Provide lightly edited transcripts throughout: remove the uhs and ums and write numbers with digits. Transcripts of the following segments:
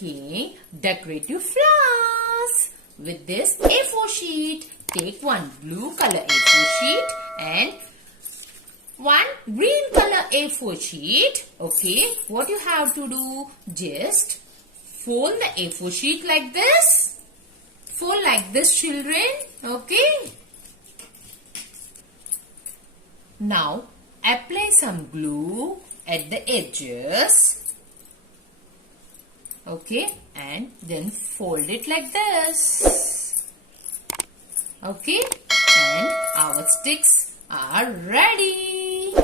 making decorative flowers with this A4 sheet. Take one blue color A4 sheet and one green color A4 sheet. Okay, what you have to do, just fold the A4 sheet like this. Fold like this, children. Okay. Now apply some glue at the edges. Okay, and then fold it like this. Okay, and our sticks are ready.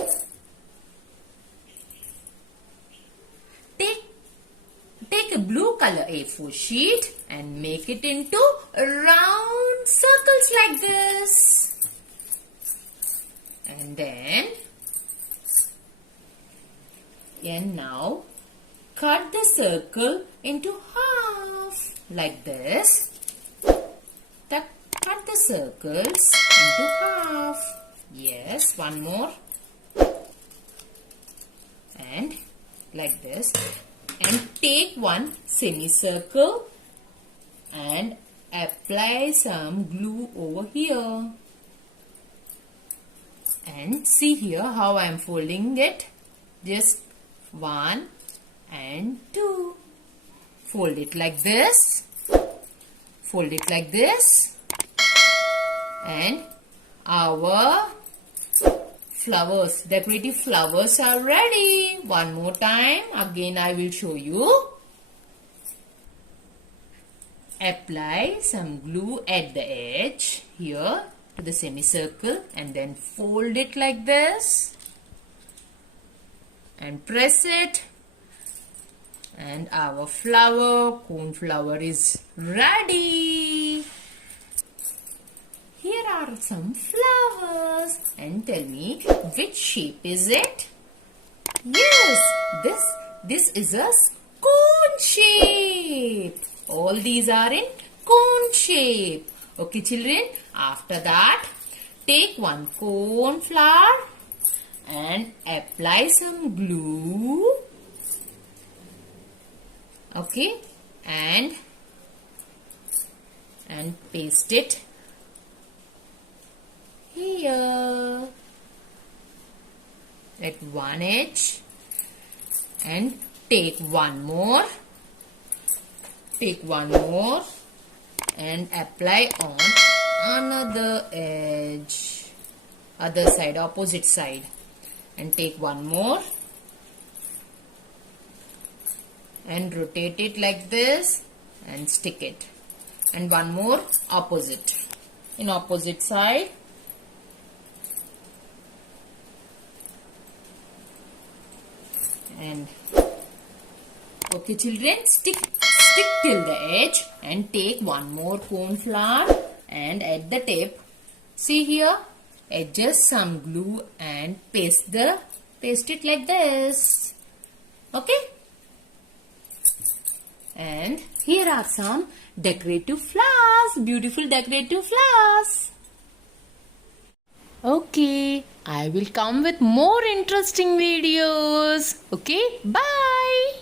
Take a blue color A4 sheet and make it into round circles like this. And now cut the circle into half like this. Cut the circles into half. Yes, one more. And like this. And take one semicircle and apply some glue over here. And see here how I am folding it. Just 1 and 2. Fold it like this. Fold it like this. And our flowers, decorative flowers are ready. One more time. Again I will show you. Apply some glue at the edge here to the semicircle and then fold it like this and press it, and our cone flower is ready. Here are some flowers, and tell me which shape is it? Yes, this is a cone shape. All these are in cone shape. Okay, children, after that, take one cone flower and apply some glue. Okay, and paste it here at one edge, and take one more and apply on another edge, other side, opposite side, and take one more and rotate it like this and stick it, and one more in opposite side. And okay, children, stick till the edge and take one more cone flower, and at the tip, see here, adjust some glue and paste it like this. Okay, and here are some decorative flowers, beautiful decorative flowers. Okay, I will come with more interesting videos. Okay, bye.